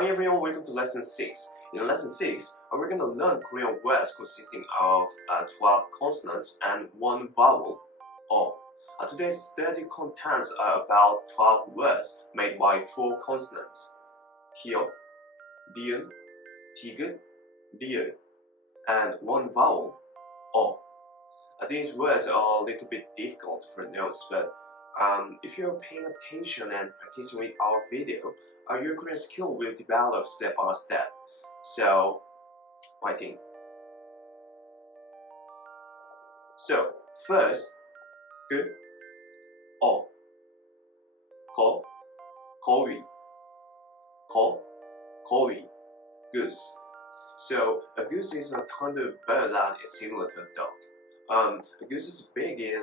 Hi everyone, welcome to lesson 6. In lesson 6, we're going to learn Korean words consisting of 12 consonants and 1 vowel, O. Today's study contains about 12 words made by 4 consonants, Hyo, Liun, Tig, Liu, and 1 vowel, O. These words are a little bit difficult to pronounce, but if you're paying attention and practicing with our video, your Korean skill will develop step by step. So, fighting. So, first, 그, 거, 거위, 거위, goose. So, a goose is a kind of bird that is similar to a dog. A goose is bigger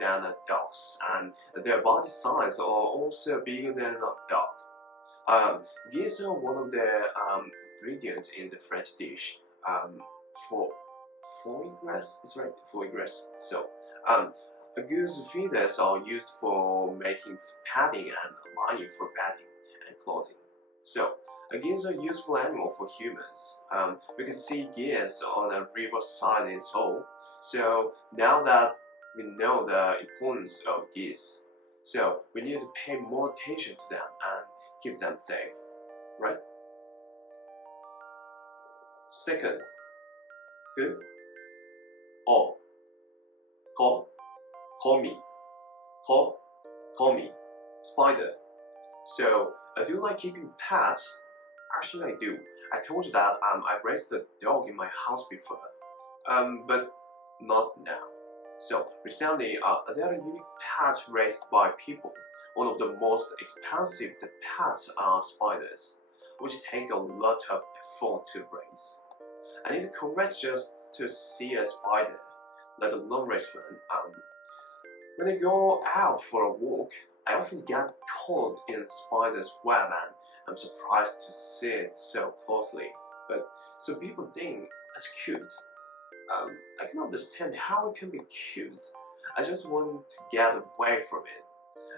than a dog's, and their body size are also bigger than a dog. Geese are one of the ingredients in the French dish for foie gras. Is right, foie gras. So, a goose feathers are used for making padding and lining for bedding and clothing. So, geese are a useful animal for humans. We can see geese on a riverside in Seoul. So now that we know the importance of geese, so we need to pay more attention to them and keep them safe, right? Second, 그, 거미, spider. So, do you like keeping pets? Actually, I do. I told you that I raised a dog in my house before, but not now. So recently, there are unique pets raised by people. One of the most expensive pets are spiders, which take a lot of effort to raise. And it's courageous to see a spider, let alone raise one. When I go out for a walk, I often get caught in a spider's web, and I'm surprised to see it so closely. But some people think it's cute. I can understand how it can be cute. I just want to get away from it.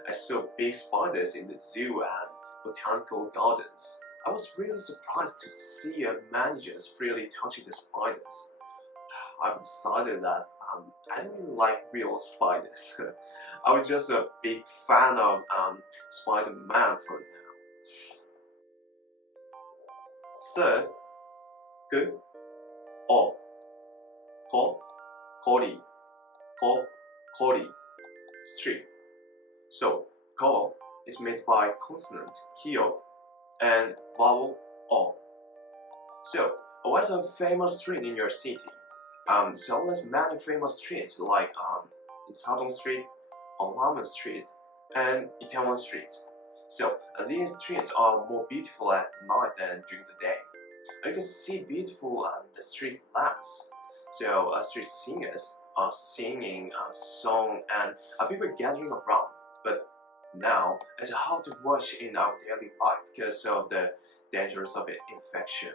I saw big spiders in the zoo and botanical gardens. I was really surprised to see managers freely touching the spiders. I've decided that I don't really like real spiders. I was just a big fan of Spider-Man for now. Third, 그, 거리, street. So, 거 is made by consonant hyo and vowel o. So, what's a famous street in your city? So there's many famous streets like Sadong Street, Ramen Street, and Itaewon Street. So these streets are more beautiful at night than during the day. You can see beautiful the street lamps. So street singers are singing a song and people gathering around. But now it's hard to watch in our daily life because of the dangers of infection.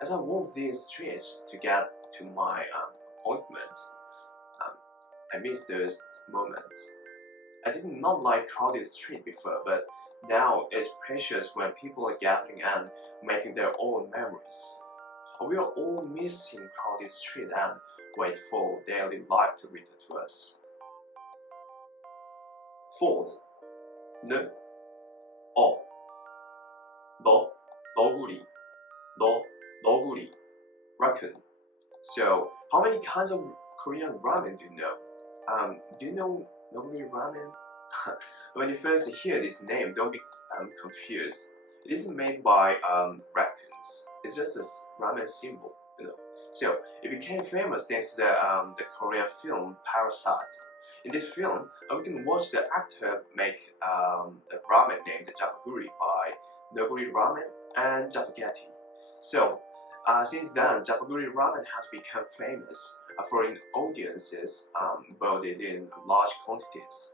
As I walk these streets to get to my appointment, I miss those moments. I did not like crowded street before, but now it's precious when people are gathering and making their own memories. We are all missing crowded street and wait for daily life to return to us. Fourth, 느, 너구리, raccoon. So, how many kinds of Korean ramen do you know? Do you know noguri ramen? When you first hear this name, don't be confused. It isn't made by raccoons. It's just a ramen symbol, you know. So, it became famous thanks to the Korean film Parasite. In this film, we can watch the actor make the ramen named Japaguri by Noguri Ramen and Japaghetti. So, since then, Japaguri ramen has become famous for audiences voted in large quantities.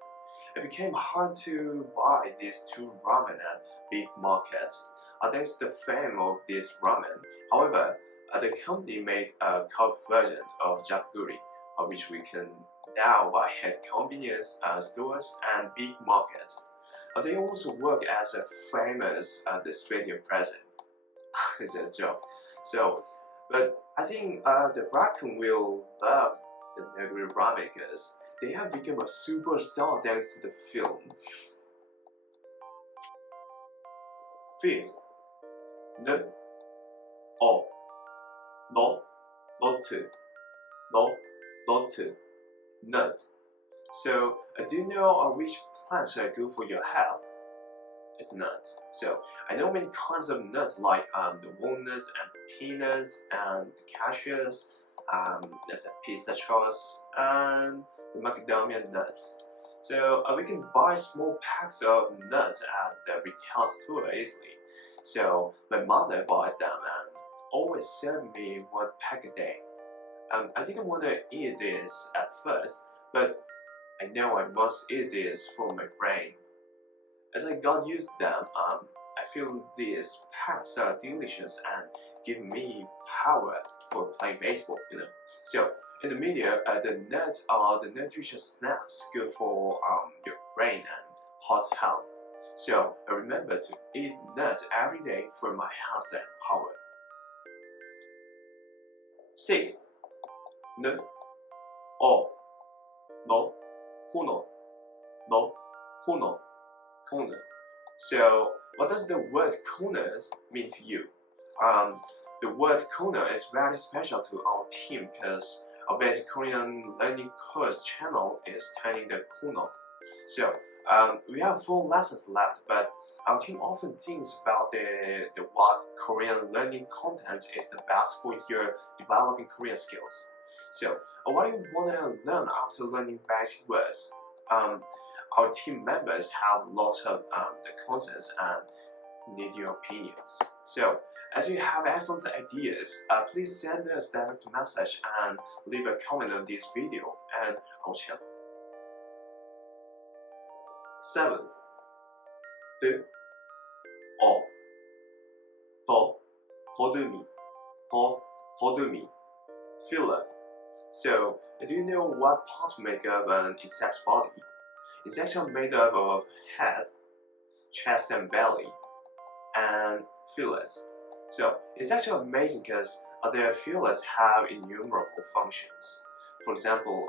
It became hard to buy these two ramen at big markets thanks to the fame of this ramen. However, the company made a cult version of Japaguri, which we can now buy at convenience stores and big markets. They also work as a famous the stadium president. It's a joke. So, but I think the raccoon will love the Negri Ramen because they have become a superstar thanks to the film. Fifth, N, O, no, not to, no, not to, nut. So, do you know which plants are good for your health? It's nuts. So I know many kinds of nuts like the walnuts and peanuts and the cashews, the pistachios and the macadamia nuts. So we can buy small packs of nuts at the retail store easily. So my mother buys them and always serves me one pack a day. I didn't want to eat this at first, but I know I must eat this for my brain. As I got used to them, I feel these packs are delicious and give me power for playing baseball, So, in the media, the nuts are the nutritious snacks good for your brain and heart health. So, I remember to eat nuts every day for my health and power. Sixth, N, O, no, kuno, no, kuno. Corner. So, what does the word corner mean to you? The word corner is very special to our team because our basic Korean learning course channel is turning the corner. So, we have 4 lessons left, but our team often thinks about the what Korean learning content is the best for your developing Korean skills. So, what do you want to learn after learning basic words? Our team members have lots of the concepts and need your opinions. So, as you have excellent ideas, please send us direct message and leave a comment on this video and our channel. 7th, D, O, 더, 더듬이, filler. So, do you know what parts make up an insect's body? It's actually made up of head, chest and belly, and feelers. So it's actually amazing because their feelers have innumerable functions. For example,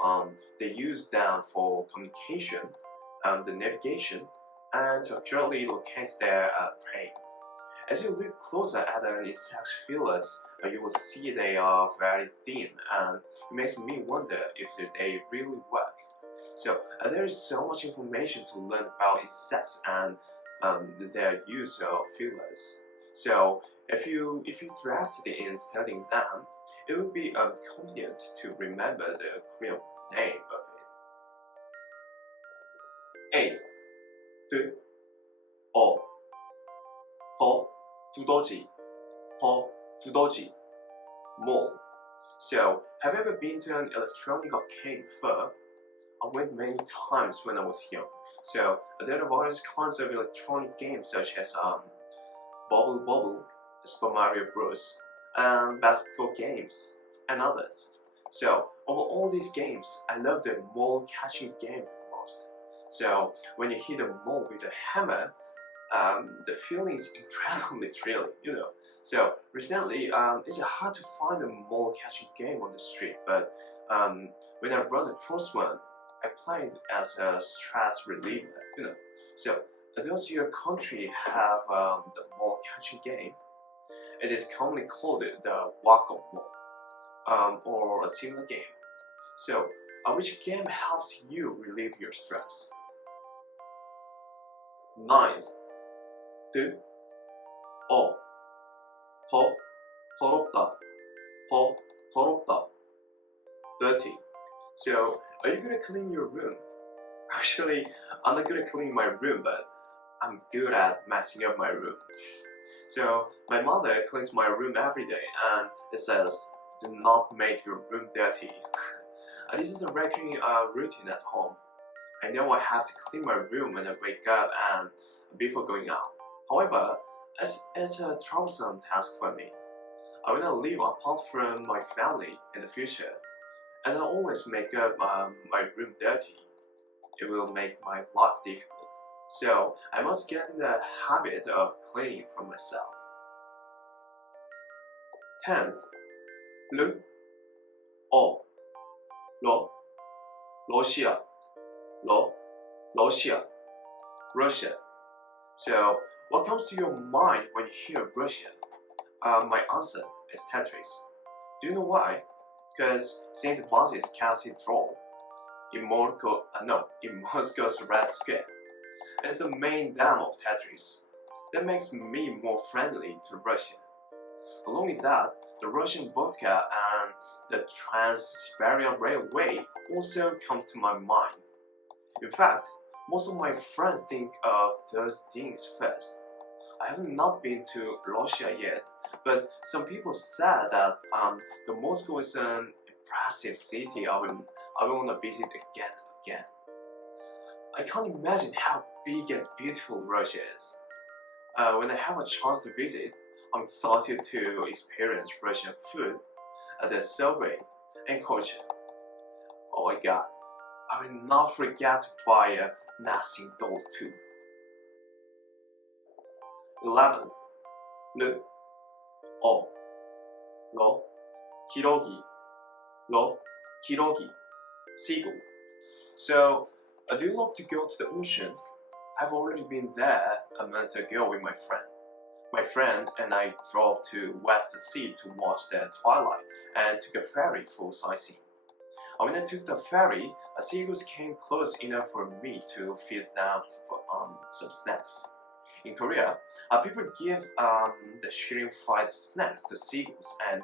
they use them for communication, the navigation, and to accurately locate their prey. As you look closer at an insect's feelers, you will see they are very thin, and it makes me wonder if they really work. So there is so much information to learn about insects and their use of feelers. So if you're interested in studying them, it would be convenient to remember the Korean name of it. 8. D, O, 두더지, mole. So have you ever been to an electronic arcade before? I went many times when I was young. So there are various kinds of electronic games such as Bubble, Super Mario Bros, and basketball games, and others. So of all these games, I love the mole catching game the most. So when you hit a mole with a hammer, the feeling is incredibly thrilling, So recently, it's hard to find a mole catching game on the street, but when I run across one, I play it as a stress reliever, So those your country have the mole catching game, it is commonly called the whack-a-mole, or a similar game. So which game helps you relieve your stress? 9th, D, O, 더럽다, dirty. So, are you good at cleaning your room? Actually, I'm not good at cleaning my room, but I'm good at messing up my room. So, my mother cleans my room every day, and it says, "Do not make your room dirty." And this is a recurring routine at home. I know I have to clean my room when I wake up and before going out. However, it's a troublesome task for me. I will not live apart from my family in the future, as I always make up my room dirty. It will make my life difficult. so I must get in the habit of cleaning for myself. 10th, L, O, Lo, Russia, Lo, Russia, Russia. So, what comes to your mind when you hear Russia? My answer is Tetris. Do you know why? Because St. Basil's Cathedral in Moscow's Red Square is the main dam of Tetris. That makes me more friendly to Russia. Along with that, the Russian vodka and the Trans-Siberian Railway also come to my mind. In fact, most of my friends think of those things first. I have not been to Russia yet, but some people said that the Moscow is an impressive city I will want to visit again and again. I can't imagine how big and beautiful Russia is. When I have a chance to visit, I'm excited to experience Russian food, the subway, and culture. Oh my god, I will not forget to buy a nesting doll too. 11th, L, O, Lo, Kirogi, Lo, Kirogi, seagull. So, I do love to go to the ocean. I've already been there a month ago with my friend. My friend and I drove to West Sea to watch the twilight and took a ferry for sightseeing. When I took the ferry, seagulls came close enough for me to feed them some snacks. In Korea, people give the shrimp fried snacks to seagulls and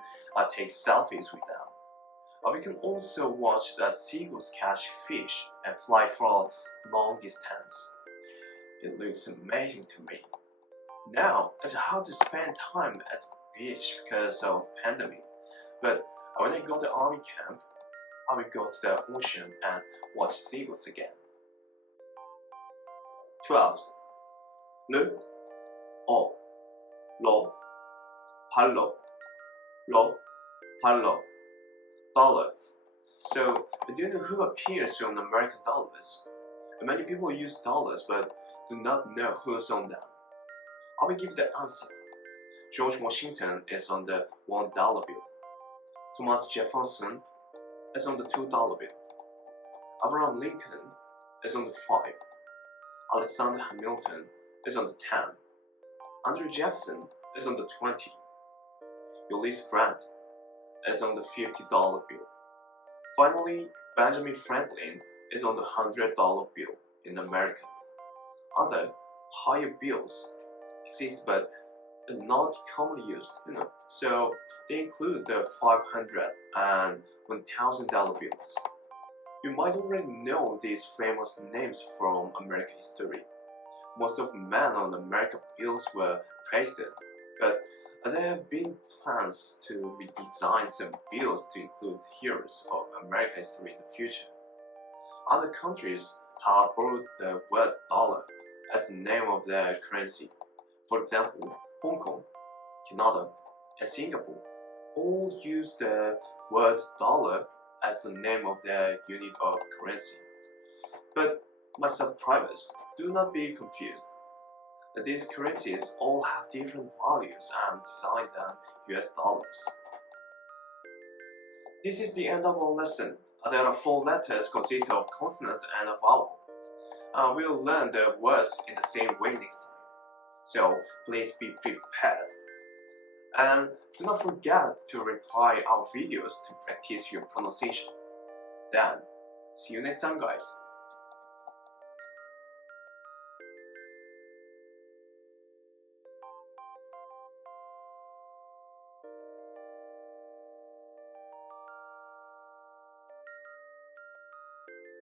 take selfies with them. We can also watch the seagulls catch fish and fly for a long distance. It looks amazing to me. Now, it's hard to spend time at the beach because of pandemic, but when I go to army camp, I will go to the ocean and watch seagulls again. 12th, L, O, Lo, Pallo, Lo, Pallo, dollar. So, do you know who appears on American dollars? Many people use dollars but do not know who's on them. I will give the answer. George Washington is on the $1 bill. Thomas Jefferson is on the $2 bill. Abraham Lincoln is on the 5. Alexander Hamilton is on the 10. Andrew Jackson is on the 20. Ulysses Grant is on the $50 bill. Finally, Benjamin Franklin is on the $100 bill in America. Other higher bills exist but are not commonly used, so they include the $500 and $1,000 bills. You might already know these famous names from American history. Most of the men on American bills were president, but there have been plans to redesign some bills to include heroes of American history in the future. Other countries have borrowed the word dollar as the name of their currency. For example, Hong Kong, Canada, and Singapore all use the word dollar as the name of their unit of currency. But my subscribers, do not be confused. These currencies all have different values and design than US dollars. This is the end of our lesson. There are 4 letters consisting of consonants and a vowel. We'll learn the words in the same way next time. So please be prepared. And do not forget to reply our videos to practice your pronunciation. Then, see you next time guys.